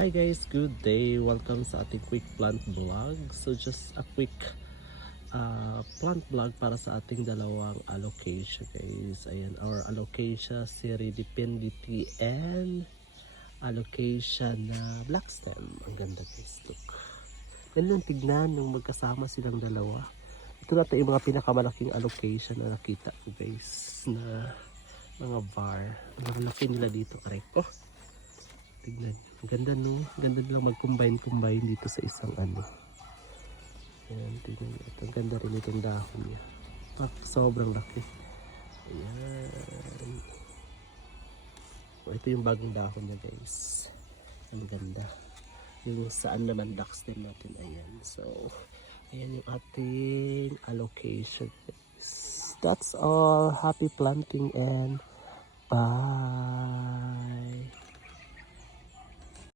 Hi guys, good day. Welcome sa ating quick plant vlog. So just a quick plant vlog para sa ating dalawang alocasia guys. Ayan, our alocasia serendipity and alocasia na black stem. Ang ganda guys, look. Gandang tignan nung magkasama silang dalawa. Ito na yung mga pinakamalaking alocasia na nakita ko guys, na mga var. Ang laki nila dito, correct? Oh, tignan. Ang ganda no. Ang ganda nilang mag-combine dito sa isang ano. Ayan, tignan nyo. Ang ganda rin itong dahon niya. Sobrang laki. Ayan. O, ito yung bagong dahon niya guys. Ang ganda. Yung saan naman duck stem natin. Ayan. So, ayan yung ating allocation guys. That's all. Happy planting and bye.